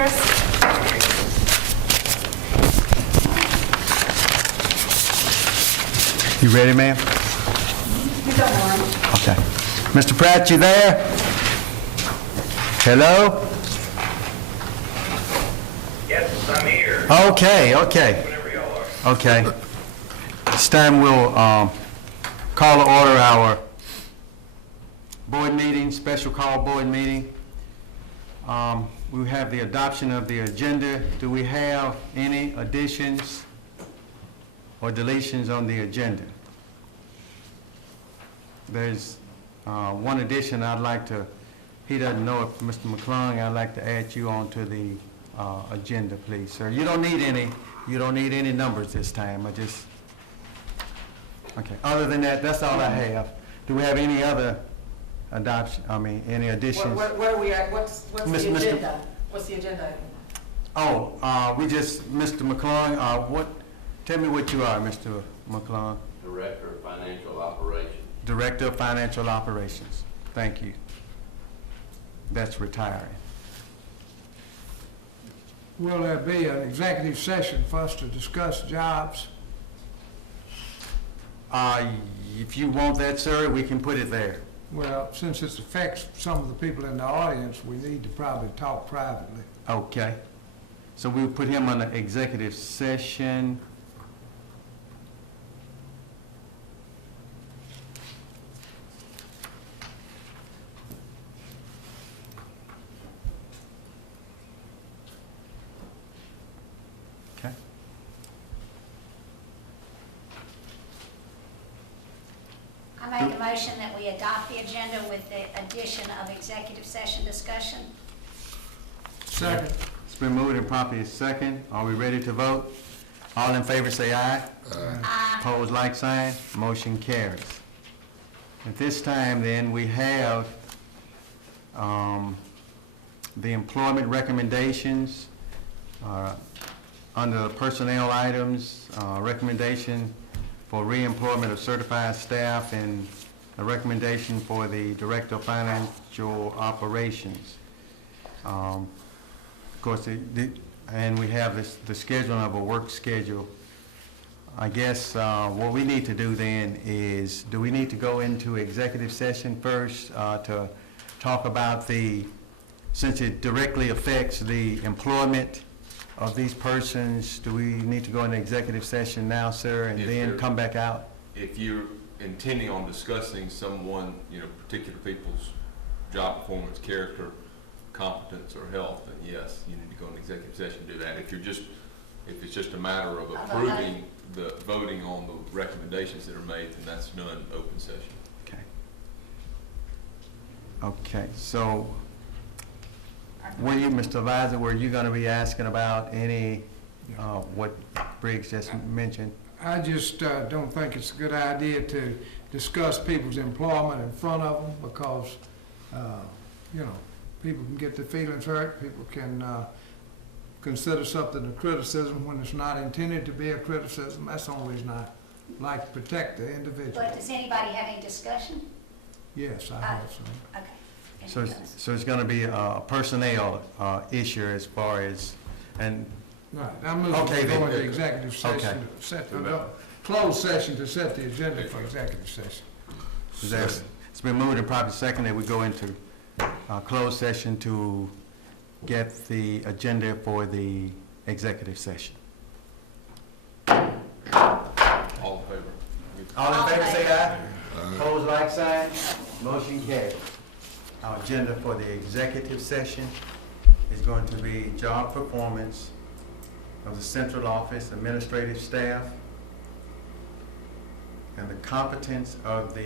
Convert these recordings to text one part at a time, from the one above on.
Harris. You ready, ma'am? You don't mind. Okay. Mr. Pratt, you there? Hello? Yes, I'm here. Okay. Whenever y'all are. Okay. This time we'll call to order our board meeting, special call board meeting. We have the adoption of the agenda. Do we have any additions or deletions on the agenda? There's one addition I'd like to, he doesn't know it, Mr. McClung, I'd like to add you onto the agenda, please, sir. You don't need any numbers this time. Okay, other than that, that's all I have. Do we have any other any additions? Where are we at? What's the Mr. agenda? What's the agenda? Oh, Mr. McClung, tell me what you are, Mr. McClung. Director of Financial Operations. Director of Financial Operations. Thank you. That's retiring. Will there be an executive session for us to discuss jobs? If you want that, sir, we can put it there. Well, since it affects some of the people in the audience, we need to probably talk privately. Okay. So we'll put him on the executive session. Okay. I make a motion that we adopt the agenda with the addition of executive session discussion. Second. It's been moved and properly second. Are we ready to vote? All in favor say aye. Aye. Opposed, like sign. Motion carries. At this time, then, we have the employment recommendations under the personnel items, recommendation for reemployment of certified staff and a recommendation for the Director of Financial Operations. Of course, and we have the scheduling of a work schedule. I guess what we need to do then is, do we need to go into executive session first to talk about since it directly affects the employment of these persons, do we need to go into executive session now, sir, and then come back out? If you're intending on discussing someone, particular people's job performance, character, competence, or health, then yes, you need to go into executive session to do that. If it's just a matter of approving the voting on the recommendations that are made, then that's done open session. Okay, so Mr. Advisor, were you going to be asking about any, what Briggs just mentioned? I just don't think it's a good idea to discuss people's employment in front of them because, people can get their feelings hurt. People can consider something a criticism when it's not intended to be a criticism. That's the only reason I like to protect the individual. But does anybody have any discussion? Yes, I have some. Okay. So it's going to be a personnel issue as far as, and Right, I'm moving Okay, to go then. into executive session, Okay. to set closed session to set the agenda for executive session. it's been moved and properly second that we go into closed session to get the agenda for the executive session. All in favor? All in favor, say aye. Opposed, like sign. Motion carries. Our agenda for the executive session is going to be job performance of the central office, administrative staff, and the competence of the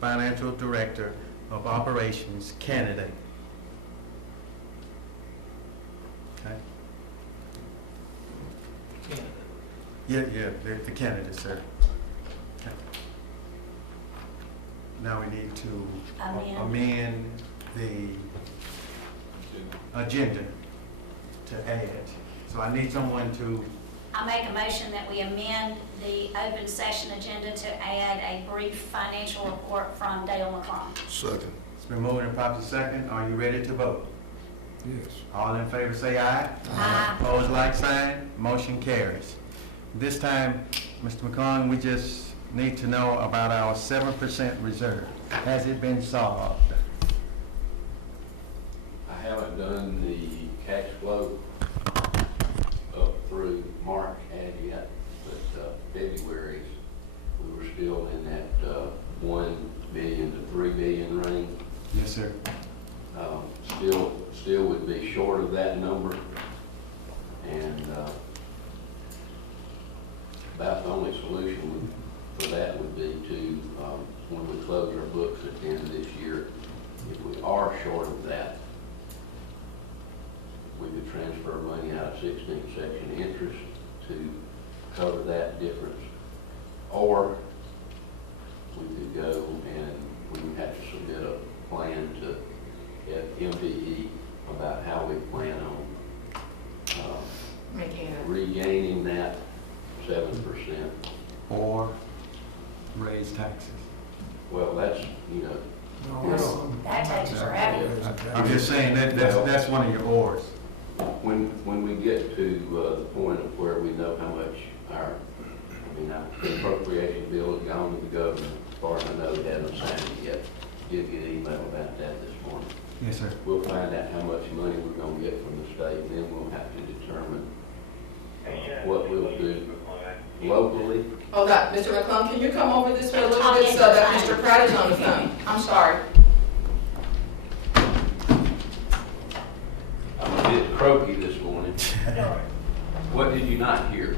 financial director of operations candidate. Okay? Yeah, the candidate, sir. Okay. Now we need to amend the agenda to add. So I need someone to, I make a motion that we amend the open session agenda to add a brief financial report from Dale McClung. Second. it's been moved and properly second. Are you ready to vote? Yes. All in favor say aye. Aye. Opposed, like sign. Motion carries. This time, Mr. McClung, we just need to know about our 7% reserve. Has it been solved? I haven't done the cash flow up through March as yet, but February, we were still in that 1 billion to 3 billion range. Yes, sir. Still would be short of that number, and about the only solution for that would be to, when we close our books at the end of this year, if we are short of that, we could transfer money out of 16th section interest to cover that difference. Or we could go and we would have to submit a plan to MPE about how we plan on Making it. regaining that 7%. Or raise taxes? Well, that's, you know, No, That takes forever. I'm just saying that's one of your ors. when we get to the point of where we know how much our appropriation bill has gone to the governor, as far as I know, it hasn't signed it yet. Did get an email about that this morning. Yes, sir. We'll find out how much money we're gonna get from the state, and then we'll have to determine what we'll do locally. Hold on, Mr. McClung, can you come over this way a little I'll bit get so that the Mr. Pratt is on the phone? I'm sorry. I'm a bit croaky this morning. What did you not hear?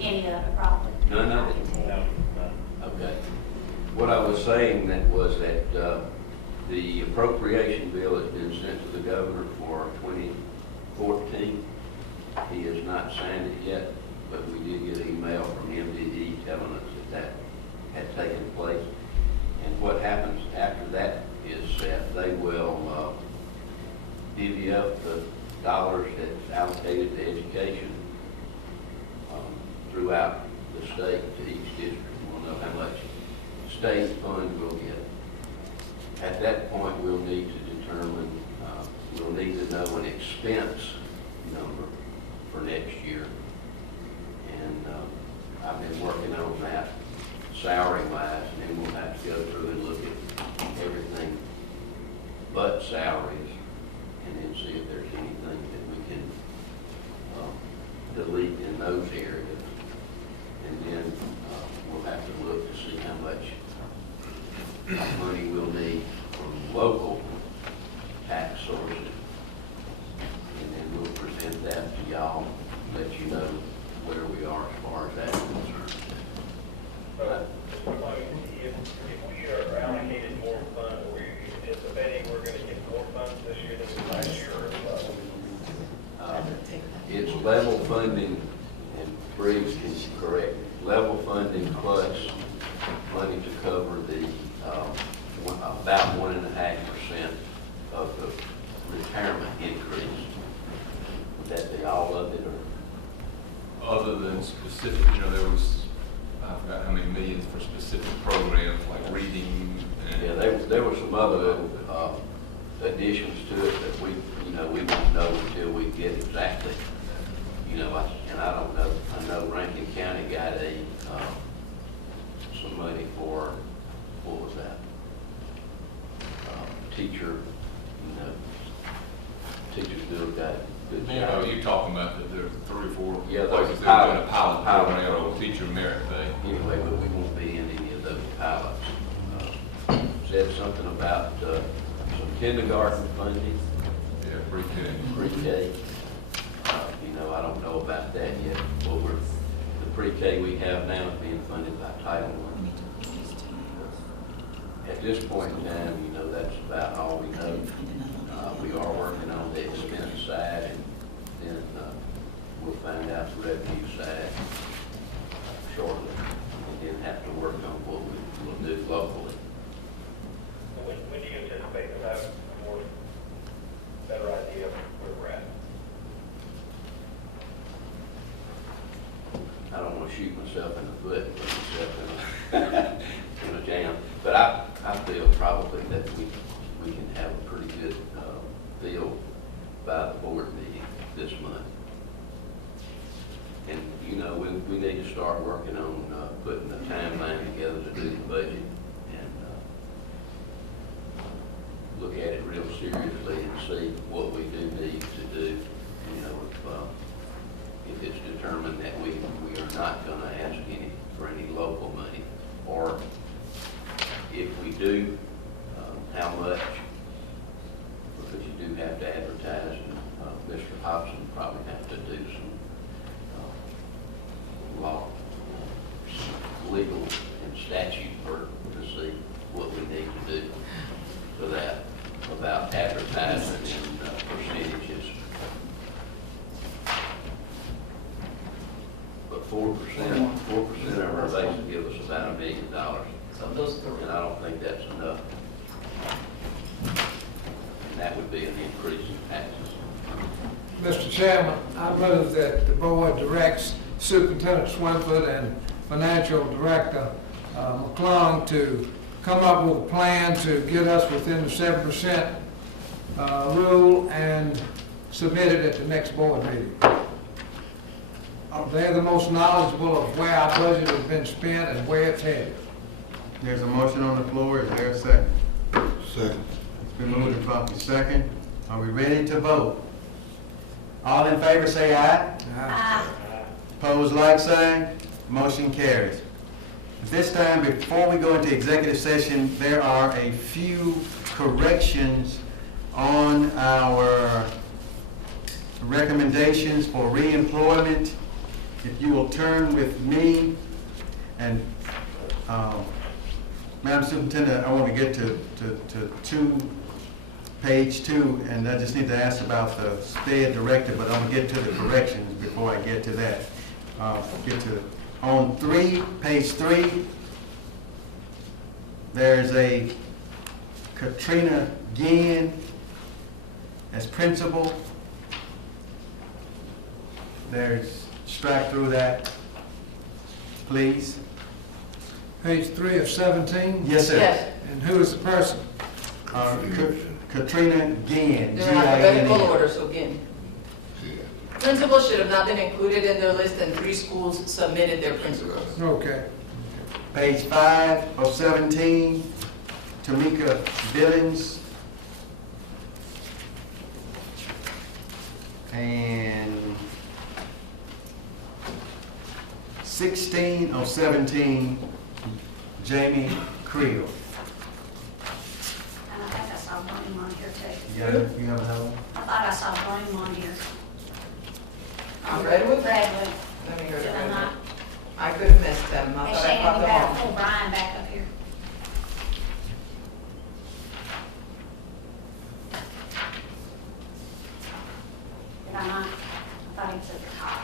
Any of it, probably. None of it? Okay. What I was saying that was that the appropriation bill has been sent to the governor for 2014. He has not signed it yet, but we did get an email from MDE telling us that that had taken place. And what happens after that is that they will divvy up the dollars that's allocated to education throughout the state to each district. We'll know how much state fund we'll get. At that point, we'll need to determine, we'll need to know an expense number for next year. And I've been working on that salary-wise, and then we'll have to go through and look at everything but salaries, and then see if there's anything that we can delete in those areas. And then we'll have to look to see how much money we'll need from local tax sources. And then we'll present that to y'all, let you know where we are as far as that's concerned. So, Mr. McClung, if we are allocated more funds, are we anticipating we're going to get more funds this year than we last year, or what? It's level funding, and Briggs can correct, level funding plus money to cover the, about 1.5% of the retirement increase. Would that be all of it, or? Other than specific, there was, I forgot how many millions for specific programs like reading and. Yeah, there were some other additions to it that we won't know until we get exactly, and I don't know. I know Rankin County got some money for, what was that? Teacher, teachers do a good Yeah, job. you're talking about that there are 3 or 4 Yeah, places those that are doing a pilot pilot program programs. on teacher merit pay. Anyway, but we won't be in any of those pilots. Said something about some kindergarten funding, Yeah, pre-K. pre-K. I don't know about that yet. The pre-K we have now is being funded by Title I. At this point in time, that's about all we know. We are working on the expense side, and then we'll find out the revenue side shortly, and then have to work on what we will do locally. When do you anticipate to have a more better idea of where we're at? I don't want to shoot myself in the foot, put myself in a jam, but I feel probably that we can have a pretty good feel see what we do need to do, you know, if it's determined that we are not gonna ask for any local money, or if we do, how much, because you do have to advertise, and Mr. Hobson probably have to do some law, legal and statute work to see what we need to do for that, about advertising and percentages. But 4% of our base will give us about $1 million. So those three. And I don't think that's enough. And that would be an increase in taxes. Mr. Chairman, I move that the board directs Superintendent Swinford and Financial Director McClung to come up with a plan to get us within the 7% rule and submit it at the next board meeting. They're the most knowledgeable of where our budget has been spent and where it's headed. There's a motion on the floor. Is there a second? Second. It's been moved and properly second. Are we ready to vote? All in favor say aye. Opposed, like sign. Motion carries. At this time, before we go into executive session, there are a few corrections on our recommendations for reemployment. If you will turn with me, and Madam Superintendent, I want to get to page 2, and I just need to ask about the SPED director, but I'm going to get to the corrections before I get to that. On page 3, there's a Katrina Ginn as principal. Strike through that, please. Page 3 of 17? Yes, sir. Yes, And who is the person? Katrina Ginn, they're in alphabetical G-I-N-N. order, so again. Principals should have not been included in their list, and 3 schools submitted their principals. Okay. Page 5 of 17, Tamika Billings. And 16 of 17, Jamie Creel. And I think I saw Bloom on here too. You have another one? I thought I saw Bloom on here. Redwood? Redwood. Let me hear Did I that. not? I could have missed them. I Hey, thought I Shannon, caught you them better all. pull Brian back up here. Did I not? I thought he was at the top.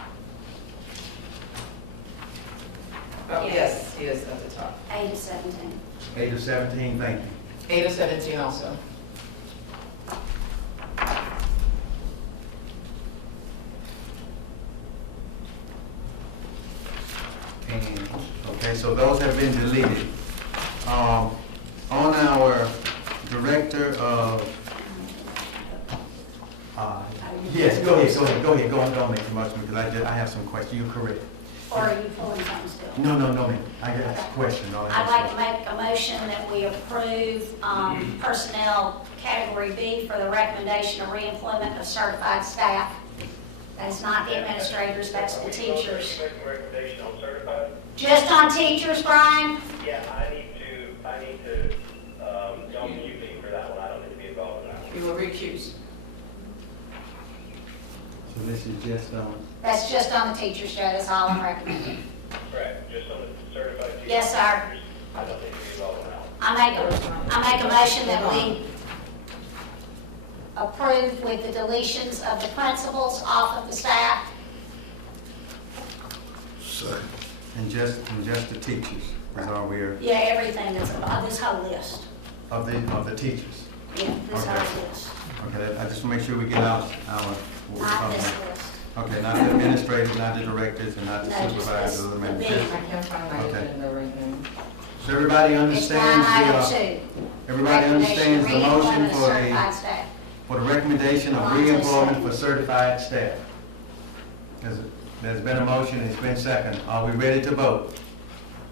Oh, Yes. yes, he is at the top. 8 to 17. 8 of 17, thank you. 8 of 17 also. And, okay, so those have been deleted. On our director of, yes, go ahead, don't make too much, because I have some questions, you're correct. Or are you pulling something still? No, ma'am, I got a question. I'd like to make a motion that we approve personnel category B for the recommendation of reemployment of certified staff. That's not the administrators, that's the teachers. Making a recommendation on certified? Just on teachers, Brian? Yeah, I need to, don't mute me for that one, I don't need to be involved in that one. You will recuse. So this is just on, That's just on the teachers, Joe, that's all I'm recommending. Correct, just on the certified teacher. Yes, sir. I don't need to be involved in that one. I make a motion that we approve with the deletions of the principals off of the staff. Second. and just the teachers, is all we're, Yeah, everything that's on this whole list. of the teachers. Yeah, this Okay. whole list, Okay, I just want to make sure we get our, what we're not talking this about. list. Okay, not the administrators, not the directors, and not the No, just supervisors, this, or the the managers. big. I can't find my Okay. agenda right now. So everybody It's understands line the, item 2. everybody understands the motion Recommendation of for reemployment of certified staff. for the recommendation of Line reemployment two. for certified staff. There's been a motion, it's been second. Are we ready to vote?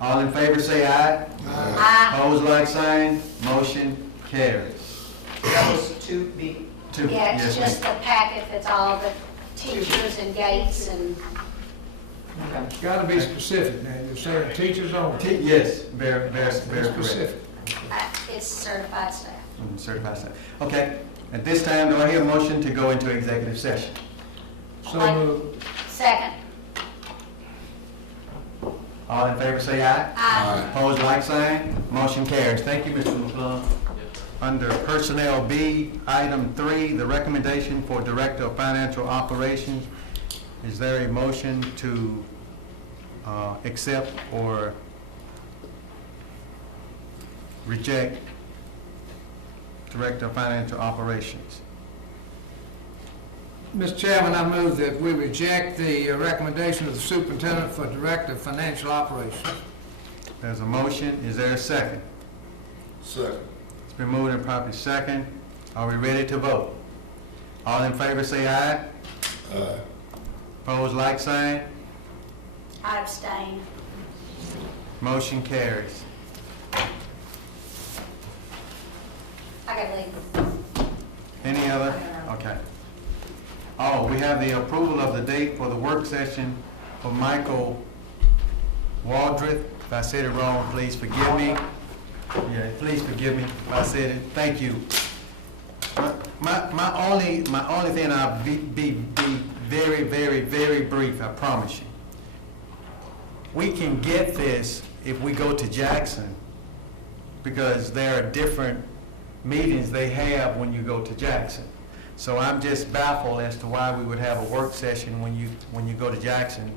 All in favor say aye. Aye. Opposed, like sign. Motion carries. That was 2B. Two. Yeah, it's Yes, just ma'am. the packet that's all the teachers and gates and, Okay. It's gotta be specific now, you're saying teachers only. Yes, very correct. Specific. it's certified staff. Certified staff. Okay, at this time, do I hear a motion to go into executive session? So moved. Second. All in favor, say aye. Aye. Opposed, like sign. Motion carries. Thank you, Mr. McClung. Under Personnel B, item 3, the recommendation for Director of Financial Operations. Is there a motion to accept or reject Director of Financial Operations? Mr. Chairman, I move that we reject the recommendation of the superintendent for Director of Financial Operations. There's a motion. Is there a second? Second. It's been moved and properly second. Are we ready to vote? All in favor say aye. Aye. Opposed, like sign. I abstain. Motion carries. I gotta leave. Any other? Okay. Oh, we have the approval of the date for the work session for Michael Waldrith. If I said it wrong, please forgive me. Yeah, please forgive me if I said it. Thank you. My only thing, I'll be very, very, very brief, I promise you. We can get this if we go to Jackson, because there are different meetings they have when you go to Jackson. So I'm just baffled as to why we would have a work session when you go to Jackson.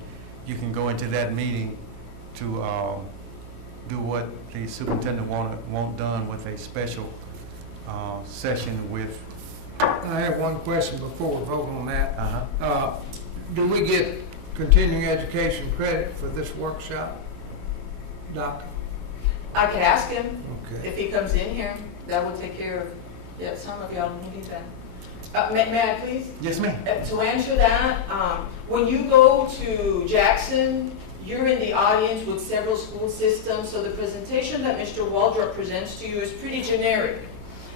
You can go into that meeting to do what the superintendent want done with a special session with. I have one question before we vote on that. Uh-huh. Do we get continuing education credit for this workshop, Doctor? I could ask him Okay. if he comes in here. That will take care of, yeah, some of y'all need that. May I please? Yes, ma'am. To answer that, when you go to Jackson, you're in the audience with several school systems, so the presentation that Mr. Waldrop presents to you is pretty generic.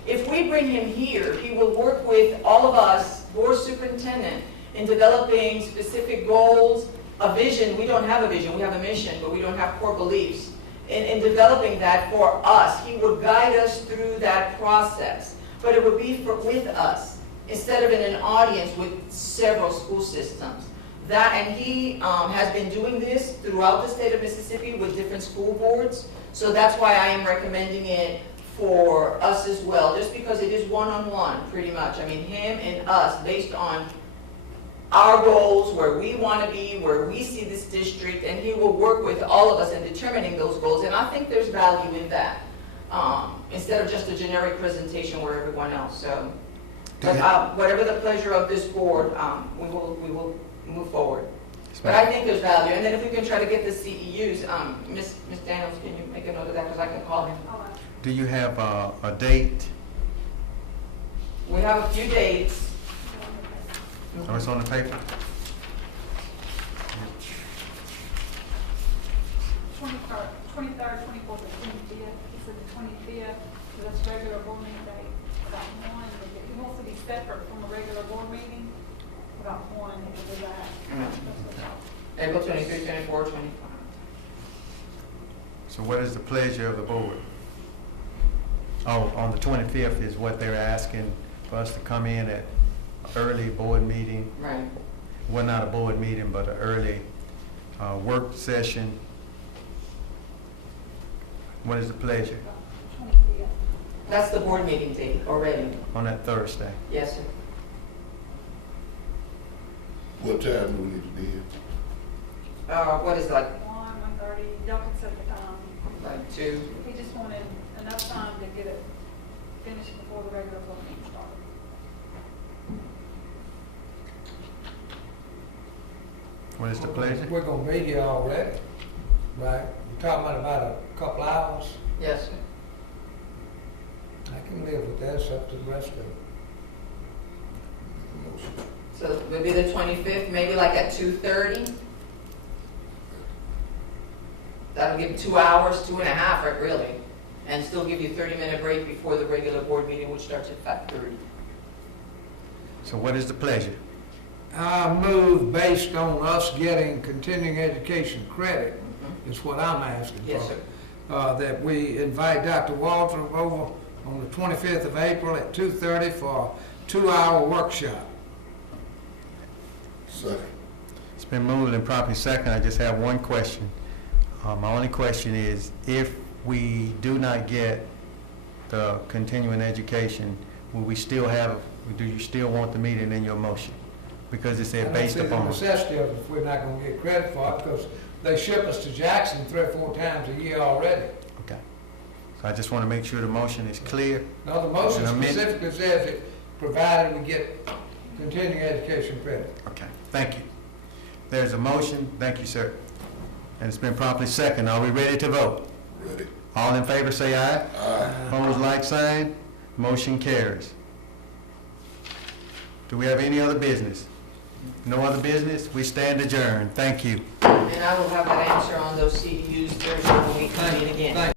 If we bring him here, he will work with all of us, board superintendent, in developing specific goals, a vision. We don't have a vision, we have a mission, but we don't have core beliefs. In developing that for us, he would guide us through that process, but it would be with us, instead of in an audience with several school systems. And he has been doing this throughout the state of Mississippi with different school boards, so that's why I am recommending it for us as well, just because it is one-on-one, pretty much. I mean, him and us, based on our goals, where we want to be, where we see this district, and he will work with all of us in determining those goals, and I think there's value in that, instead of just a generic presentation where everyone else, so. But whatever the pleasure of this board, we will move forward. But I think there's value, and then if we can try to get the CEUs, Ms. Daniels, can you make a note of that, because I can call him. Do you have a date? We have a few dates. Oh, it's on the paper? 23rd, 24th, and 25th. He said the 25th, so that's regular board meeting day, about 1. He wants to be separate from a regular board meeting, about 1, he will do that. April 23, 24, 25. So what is the pleasure of the board? Oh, on the 25th is what they're asking for us to come in at early board meeting. Right. Well, not a board meeting, but an early work session. What is the pleasure? 25th. That's the board meeting date already. On that Thursday? Yes, sir. What time do we need to be here? What is it, like 1:30, y'all can set the time. 2? He just wanted enough time to get it finished before the regular board meeting started. What is the pleasure? We're gonna be here already, right? You're talking about a couple hours. Yes, sir. I can live with that, it's up to the rest of it. Motion. So maybe the 25th, maybe like at 2:30? That'll give 2 hours, 2.5, right, really, and still give you a 30-minute break before the regular board meeting, which starts at 5:30. So what is the pleasure? I move based on us getting continuing education credit, is what I'm asking for. Yes, sir. That we invite Dr. Waldrop over on the 25th of April at 2:30 for a 2-hour workshop. Second. It's been moved and properly second. I just have one question. My only question is, if we do not get the continuing education, will we still have, do you still want the meeting in your motion? Because it said based I upon. don't see the necessity of it if we're not gonna get credit for it, because they ship us to Jackson 3 or 4 times a year already. Okay. So I just want to make sure the motion is clear. Now, the motion And amend- specifically says that provided we get continuing education credit. Okay, thank you. There's a motion. Thank you, sir. And it's been properly second. Are we ready to vote? Ready. All in favor, say aye. Aye. Opposed, like sign. Motion carries. Do we have any other business? No other business? We stand adjourned. Thank you. And I will have that answer on those CDUs Thursday when we come in again. Thank you.